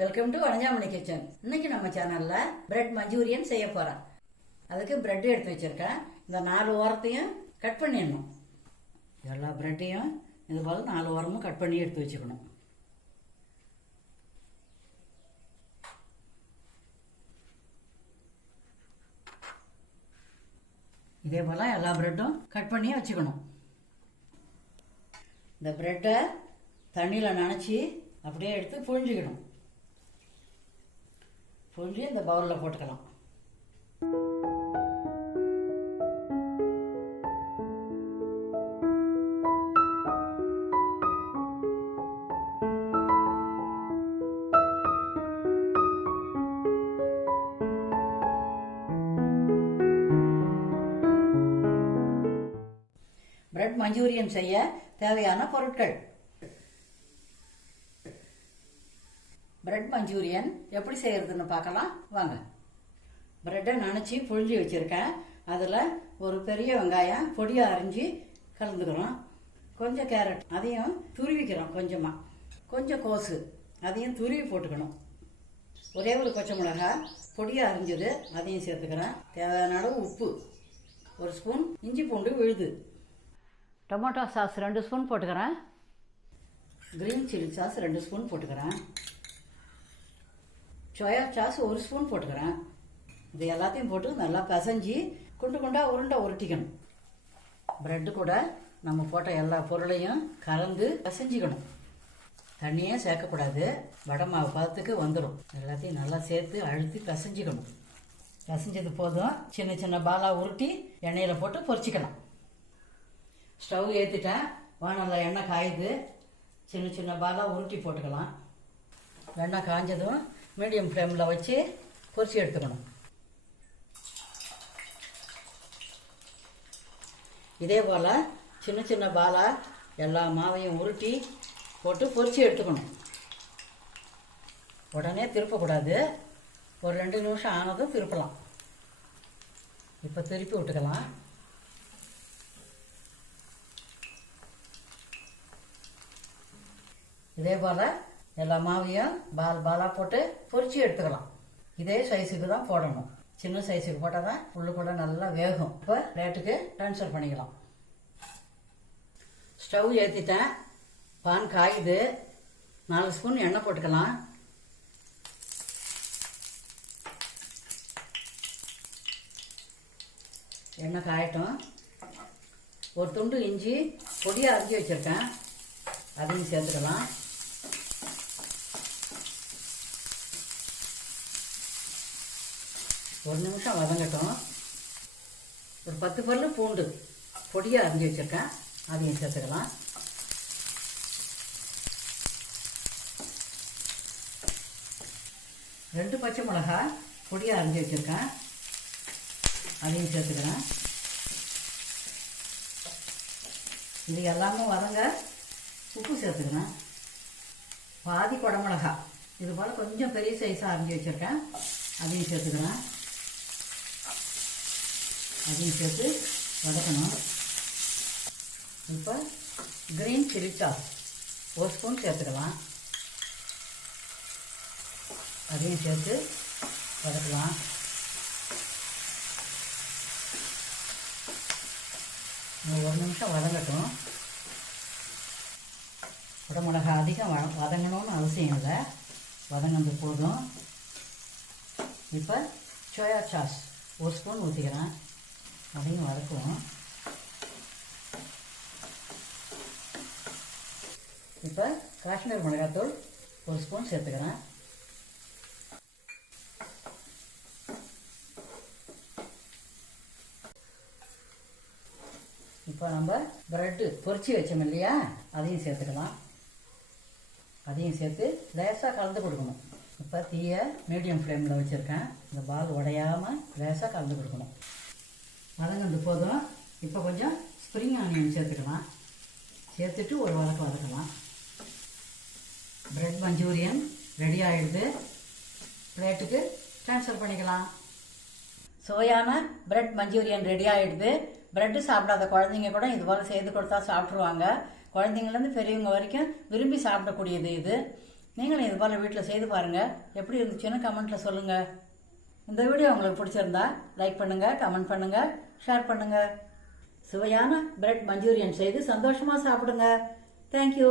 Welcome to Vanajamani kitchen. இன்னைக்கு நம்ம சேனல்ல பிரெட் மஞ்சூரியன் செய்ய போறேன். அதுக்கு பிரெட் எடுத்து வச்சிருக்கேன். இந்த 4 ஓரத்தையும் கட் பண்ணிடணும். எல்லா பிரெட்டையும் இது போல 4 ஓரமும் கட் பண்ணி எடுத்து வச்சுக்கணும். இதே போல எல்லா பிரெட்டும் கட் பண்ணி வச்சுக்கணும். இந்த பிரெட்டை தண்ணியில் நனைச்சி அப்படியே எடுத்து புழிஞ்சிக்கணும். புழிஞ்சி இந்த பவுலில் போட்டுக்கலாம். பிரெட் மஞ்சூரியன் செய்ய தேவையான பொருட்கள். பிரெட் மஞ்சூரியன் எப்படி செய்யறதுன்னு பார்க்கலாம் வாங்க. பிரெட்டை நனைச்சி புழிஞ்சி வச்சிருக்கேன். அதில் ஒரு பெரிய வெங்காயம் பொடியாக அரிஞ்சு கலந்துக்கிறோம். கொஞ்சம் கேரட் அதையும் துருவிக்கிறோம். கொஞ்சம் கோஸு அதையும் துருவி போட்டுக்கணும். ஒரே ஒரு பச்சை மிளகாய் பொடியாக அரிஞ்சது அதையும் சேர்த்துக்கிறேன். தேவையான அளவு உப்பு, 1 ஸ்பூன் இஞ்சி பூண்டு விழுது, டொமேட்டோ சாஸ் 2 ஸ்பூன் போட்டுக்கிறேன். கிரீன் சில்லி சாஸ் 2 ஸ்பூன் போட்டுக்கிறேன். சோயா சாஸ் 1 ஸ்பூன் போட்டுக்கிறேன். இது எல்லாத்தையும் போட்டு நல்லா பிசைஞ்சி குண்டு குண்டாக உருட்டிக்கணும். பிரெட்டு கூட நம்ம போட்ட எல்லா பொருளையும் கலந்து பிசைஞ்சிக்கணும். தண்ணியே சேர்க்கக்கூடாது, வடை மாவு பதத்துக்கு வந்துடும். எல்லாத்தையும் நல்லா சேர்த்து அழுத்தி பிசைஞ்சிக்கணும். பிசைஞ்சது போதும். சின்ன சின்ன பாலாக உருட்டி எண்ணெயில் போட்டு பொரிச்சிக்கலாம். ஸ்டவ் ஏற்றிட்டேன். வானல்ல எண்ணெய் காயுது. சின்ன சின்ன பாலாக உருட்டி போட்டுக்கலாம். எண்ணெய் காய்ஞ்சதும் மீடியம் ஃப்ளேமில் வச்சு பொரிச்சு எடுத்துக்கணும். இதே போல் சின்ன சின்ன பாலாக எல்லா மாவையும் உருட்டி போட்டு பொரிச்சு எடுத்துக்கணும். உடனே திருப்பக்கூடாது. ஒரு 2 நிமிஷம் ஆனதும் திருப்பலாம். இப்போ திருப்பி விட்டுக்கலாம். இதே போல் எல்லா மாவையும் பாலாக போட்டு பொரிச்சு எடுத்துக்கலாம். இதே சைஸுக்கு தான் போடணும். சின்ன சைஸுக்கு போட்டால் தான் உள்ளுக்குள்ள நல்லா வேகும். இப்போ பிளேட்டுக்கு ட்ரான்ஸ்ஃபர் பண்ணிக்கலாம். ஸ்டவ் ஏற்றிட்டேன். பான் காயுது. 4 ஸ்பூன் எண்ணெய் போட்டுக்கலாம். எண்ணெய் காயட்டும். ஒரு துண்டு இஞ்சி பொடியாக அரிஞ்சு வச்சுருக்கேன், அதையும் சேர்த்துக்கலாம். ஒரு நிமிஷம் வதங்கட்டும். ஒரு 10 பல்லு பூண்டு பொடியாக அரிஞ்சு வச்சுருக்கேன், அதையும் சேர்த்துக்கலாம். ரெண்டு பச்சை மிளகாய் பொடியாக அரிஞ்சு வச்சுருக்கேன், அதையும் சேர்த்துக்கிறேன். இது எல்லாமே வதங்க உப்பு சேர்த்துக்கிறேன். பாதி குடமிளகாய் இது போல் கொஞ்சம் பெரிய சைஸாக அரிஞ்சு வச்சுருக்கேன், அதையும் சேர்த்துக்கிறேன். அதையும் சேர்த்து வதக்கணும். இப்போ கிரீன் சில்லி சாஸ் 1 ஸ்பூன் சேர்த்துக்கலாம். அதையும் சேர்த்து வதக்கலாம். ஒரு நிமிஷம் வதங்கட்டும். குடமிளகாய் அதிகம் வதங்கணும்னு அவசியம் இல்லை, வதங்கினது போதும். இப்போ சோயா சாஸ் 1 ஸ்பூன் ஊற்றிக்கிறேன், அதையும் வதக்குவோம். இப்போ காஷ்மீர் மிளகாத்தூள் 1 ஸ்பூன் சேர்த்துக்கிறேன். இப்போ நம்ம பிரெட்டு பொரிச்சு வச்சோம் இல்லையா, அதையும் சேர்த்துக்கலாம். அதையும் சேர்த்து லேசாக கலந்து கொடுக்கணும். இப்போ தீயை மீடியம் ஃப்ளேமில் வச்சுருக்கேன். இந்த பால் உடையாமல் லேசாக கலந்து கொடுக்கணும். வதங்கினது போதும். இப்போ கொஞ்சம் ஸ்ப்ரிங் ஆனியன் சேர்த்துக்கலாம். சேர்த்துட்டு ஒரு வதக்கலாம். பிரெட் மஞ்சூரியன் ரெடி ஆகிடுது. பிளேட்டுக்கு ட்ரான்ஸ்ஃபர் பண்ணிக்கலாம். சுவையான பிரெட் மஞ்சூரியன் ரெடி ஆகிடுது. பிரெட்டு சாப்பிடாத குழந்தைங்க கூட இது போல் செய்து கொடுத்தா சாப்பிட்ருவாங்க. குழந்தைங்கலேருந்து பெரியவங்க வரைக்கும் விரும்பி சாப்பிடக்கூடியது இது. நீங்களும் இது போல் வீட்டில் செய்து பாருங்கள். எப்படி இருந்துச்சுன்னு கமெண்ட்டில் சொல்லுங்கள். இந்த வீடியோ உங்களுக்கு பிடிச்சிருந்தா லைக் பண்ணுங்கள், கமெண்ட் பண்ணுங்கள், ஷேர் பண்ணுங்கள். சுவையான பிரெட் மஞ்சூரியன் செய்து சந்தோஷமாக சாப்பிடுங்க. தேங்க்யூ.